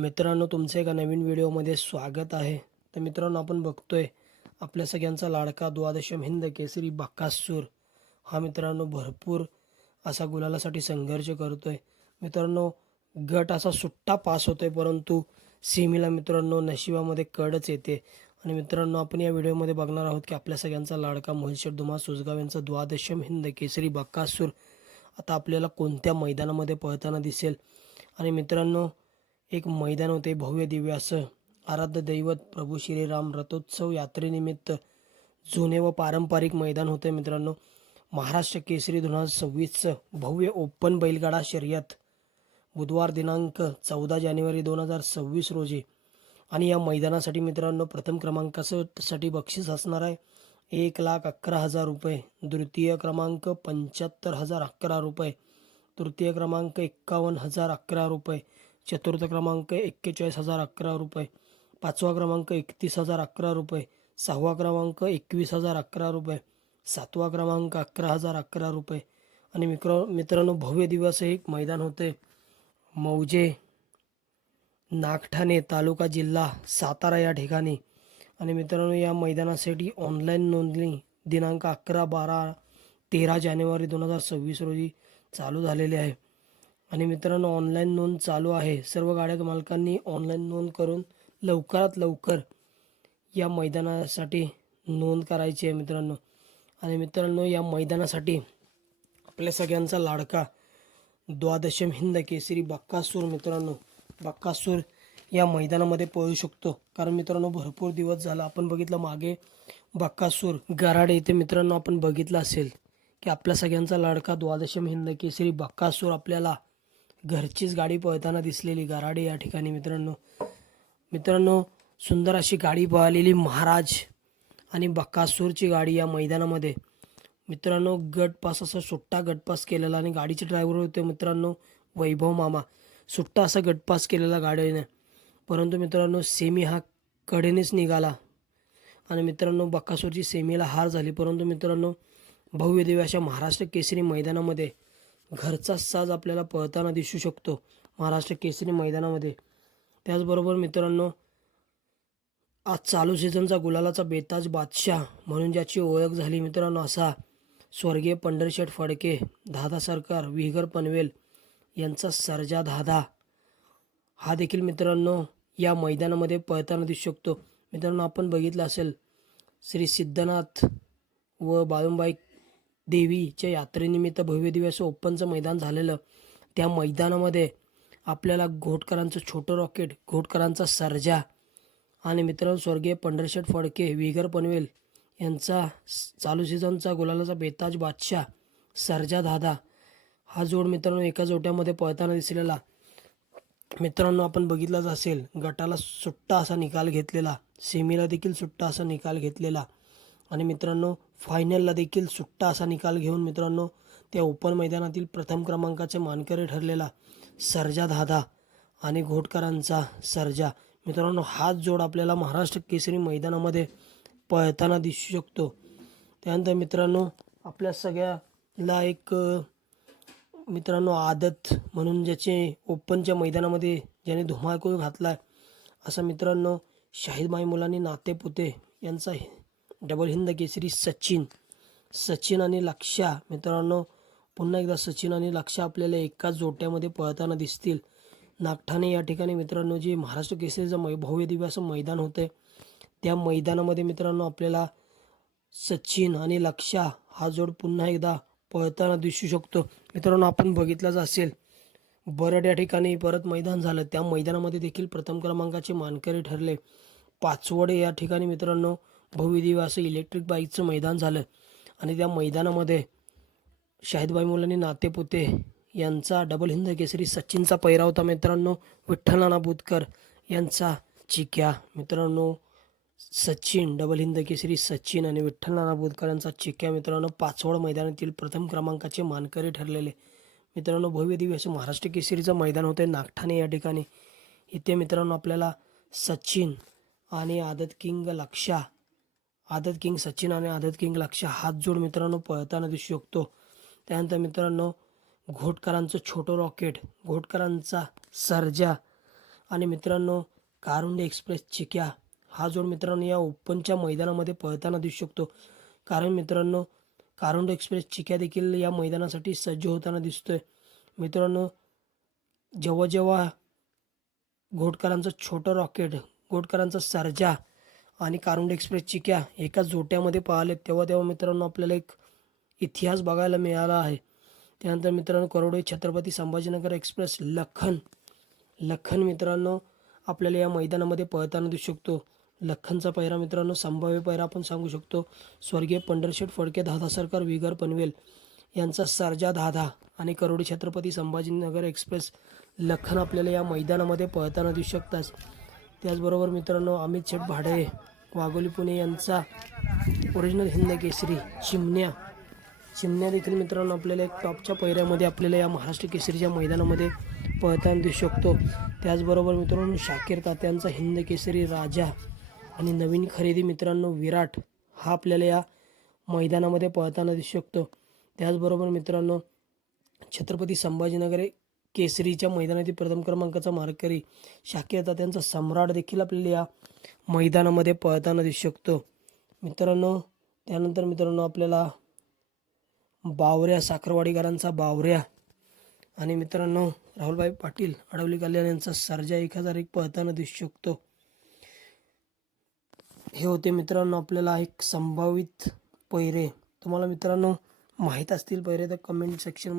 मित्रांनो, तुमचं एका नवीन व्हिडिओमध्ये स्वागत आहे. तर मित्रांनो, आपण बघतोय आपल्या सगळ्यांचा लाडका द्वादशम हिंद केसरी बकासूर हा मित्रांनो भरपूर असा गुलालासाठी संघर्ष करतोय. मित्रांनो, गट असा सुट्टा पास होतोय, परंतु सेमीला मित्रांनो नशिबामध्ये कडच येते. आणि मित्रांनो, आपण या व्हिडिओमध्ये बघणार आहोत की आपल्या सगळ्यांचा लाडका मोहित दुमा सुजगाव यांचा द्वादशम हिंद केसरी बकासूर आता आपल्याला कोणत्या मैदानामध्ये पळताना दिसेल. आणि मित्रांनो, एक मैदान होते भव्य दिव्य असं आराध्य दैवत प्रभू श्रीराम रथोत्सव यात्रेनिमित्त जुने व पारंपरिक मैदान होते. मित्रांनो, महाराष्ट्र केसरी 2026चं भव्य ओपन बैलगाडा शर्यत बुधवार दिनांक 14 जानेवारी 2026 रोजी. आणि या मैदानासाठी मित्रांनो प्रथम क्रमांकासाठी बक्षीस असणार आहे 1,11,000 रुपये, द्वितीय क्रमांक 75,011 रुपये, तृतीय क्रमांक 51,011 रुपये, चतुर्थ क्रमांक 41,011 रुपये, पाचवा क्रमांक 31,011 रुपये, सहावा क्रमांक 21,011 रुपये, सातवा क्रमांक 11,011 रुपये. आणि मित्रांनो भव्य दिवस एक मैदान होते मौजे नागठाणे तालुका जिल्हा सातारा या ठिकाणी. आणि मित्रांनो, या मैदानासाठी ऑनलाईन नोंदणी दिनांक 11, 12, 13 जानेवारी 2026 रोजी चालू झालेली आहे. आणि मित्रांनो, ऑनलाईन नोंद चालू आहे. सर्व गाड्या मालकांनी ऑनलाईन नोंद करून लवकरात लवकर या मैदानासाठी नोंद करायची आहे मित्रांनो. आणि मित्रांनो, या मैदानासाठी आपल्या सगळ्यांचा लाडका द्वादशम हिंद केसरी बकासूर मित्रांनो, बकासूर या मैदानामध्ये पळू शकतो. कारण मित्रांनो, भरपूर दिवस झाला आपण बघितलं मागे बकासूर गराडे येथे मित्रांनो आपण बघितलं असेल की आपल्या सगळ्यांचा लाडका द्वादशम हिंद केसरी बकासूर आपल्याला घरचीच गाडी पळताना दिसलेली गराडे या ठिकाणी. मित्रांनो सुंदर अशी गाडी पळालेली महाराज आणि बकासूरची गाडी या मैदानामध्ये. मित्रांनो, गटपास असा सुट्टा गटपास केलेला आणि गाडीचे ड्रायव्हर होते मित्रांनो वैभव मामा. सुट्टा असा गटपास केलेला गाडीने, परंतु मित्रांनो सेमी हा कडेनेच निघाला. आणि मित्रांनो बकासूरची सेमीला हार झाली. परंतु मित्रांनो भव्य दिव्य अशा महाराष्ट्र केसरी मैदानामध्ये घरचा साज आपल्याला पळताना दिसू शकतो महाराष्ट्र केसरी मैदानामध्ये. त्याचबरोबर मित्रांनो, आज चालू सीझनचा गुलालाचा बेताज बादशाह म्हणून ज्याची ओळख झाली मित्रांनो असा स्वर्गीय पंढरीशेठ फडके, दादा सरकार, विहगर पनवेल यांचा सर्जा दादा हा देखील मित्रांनो या मैदानामध्ये पळताना दिसू शकतो. मित्रांनो, आपण बघितलं असेल श्री सिद्धनाथ व बाळुंबाई देवीच्या यात्रेनिमित्त भव्य दिवस ओपनचं मैदान झालेलं. त्या मैदानामध्ये आपल्याला घोटकरांचं छोटं रॉकेट, घोटकरांचा सर्जा आणि मित्रांनो स्वर्गीय पंढरीशेठ फडके, विहगर पनवेल यांचा चालू सीझनचा गुलालाचा बेताज बादशाह सर्जा दादा हा जोड मित्रांनो एका जोट्यामध्ये पळताना दिसलेला. मित्रांनो, आपण बघितलंच असेल गटाला सुट्टा असा निकाल घेतलेला, सेमीला देखील सुट्टा असा निकाल घेतलेला आणि मित्रांनो फायनलला देखील सुट्टा असा निकाल घेऊन मित्रांनो त्या ओपन मैदानातील प्रथम क्रमांकाचे मानकरी ठरलेला सर्जा दादा आणि घोटकरांचा सर्जा. मित्रांनो, हाच जोड आपल्याला महाराष्ट्र केसरी मैदानामध्ये पळताना दिसू शकतो. त्यानंतर मित्रांनो आपल्या सगळ्याला एक मित्रांनो आदत म्हणून ज्याचे ओपनच्या मैदानामध्ये ज्याने धुमाकूळ घातला असा मित्रांनो शाहीद मुलांनी नातेपुते यांचा डबल हिंद केसरी सचिन आणि लक्ष्या. मित्रांनो, पुन्हा एकदा सचिन आणि लक्ष्या आपल्याला एकाच जोट्यामध्ये पळताना दिसतील नागठाणे या ठिकाणी. मित्रांनो, जे महाराष्ट्र केसरीचं भव्य दिव्य असं मैदान होतं त्या मैदानामध्ये मित्रांनो आपल्याला सचिन आणि लक्ष्या हा जोड पुन्हा एकदा पळताना दिसू शकतो. मित्रांनो, आपण बघितलंच असेल बरड या ठिकाणी परत मैदान झालं, त्या मैदानामध्ये देखील प्रथम क्रमांकाचे मानकरी ठरले. पाचवडे या ठिकाणी मित्रांनो भव्य दिव्य असं इलेक्ट्रिक बाईकचं मैदान झालं आणि त्या मैदानामध्ये शाहीदबाई मुलांनी नातेपुते यांचा डबल हिंद केसरी सचिनचा पैरा होता मित्रांनो विठ्ठल नाना बुतकर यांचा चिक्या. मित्रांनो, सचिन डबल हिंद केसरी सचिन आणि विठ्ठल नाना बुतकर यांचा चिक्या मित्रांनो पाचवड मैदानातील प्रथम क्रमांकाचे मानकरी ठरलेले. मित्रांनो, भव्य दिव्य असं महाराष्ट्र केसरीचं मैदान होतं नागठाणे या ठिकाणी. इथे मित्रांनो आपल्याला सचिन आणि आदत किंग सचिन आणि आदत किंग लक्ष्या हात जोड मित्रांनो पळताना दिसू शकतो. त्यानंतर मित्रांनो घोटकरांचं छोटं रॉकेट, घोटकरांचा सर्जा आणि मित्रांनो कारुंडे एक्सप्रेस चिक्या हा जोड मित्रांनो या ओपनच्या मैदानामध्ये पळताना दिसू शकतो. कारण मित्रांनो कारुंडे एक्सप्रेस चिक्या देखील या मैदानासाठी सज्ज होताना दिसतोय. मित्रांनो जेव्हा जेव्हा घोटकरांचं छोटं रॉकेट, घोटकरांचा सर्जा आणि कारुंडे एक्सप्रेस चिक्या एका जोट्यामध्ये पाहिले तेव्हा तेव्हा मित्रांनो आपल्याला एक इतिहास बघायला मिळाला आहे. त्यानंतर मित्रांनो करोडे छत्रपती संभाजीनगर एक्सप्रेस लखन मित्रांनो आपल्याला या मैदानामध्ये पळताना दिसू शकतो. लखनचा पैरा मित्रांनो संभाव्य पैरा आपण सांगू शकतो. स्वर्गीय पंढरशेठ फडके दादा सरकार विगर पनवेल यांचा सर्जा दादा आणि करोडे छत्रपती संभाजीनगर एक्सप्रेस लखन आपल्याला या मैदानामध्ये पळताना दिसू शकतात. त्याचबरोबर मित्रांनो अमित शेठ भाडे वाघोली पुणे यांचा ओरिजिनल हिंद केसरी चिमण्या देखील मित्रांनो आपल्याला एक टॉपच्या पैऱ्यामध्ये आपल्याला या महाराष्ट्र केसरीच्या मैदानामध्ये पळताना दिसू शकतो. त्याचबरोबर मित्रांनो शाकीर तात्यांचा हिंद केसरी राजा आणि नवीन खरेदी मित्रांनो विराट हा आपल्याला या मैदानामध्ये पळताना दिसू शकतो. त्याचबरोबर मित्रांनो छत्रपती संभाजीनगर केसरीच्या मैदानातील प्रथम क्रमांकाचा मार्करी शाकीर तात्यांचा सम्राट देखील आपल्याला या मैदानामध्ये पळताना दिसू शकतो. मित्रांनो त्यानंतर मित्रांनो आपल्याला बावऱ्या साखरवाडीकरांचा बावऱ्या आणि मित्रांनो राहुलभाई पाटील अडवली कल्याण यांचा सर्जा 1001 पळताना दिसू शकतो. हे होते मित्रांनो आपल्याला एक संभावित पैरे. तुम्हाला मित्रांनो माहीत असतील पैरे तर कमेंट सेक्शनमध्ये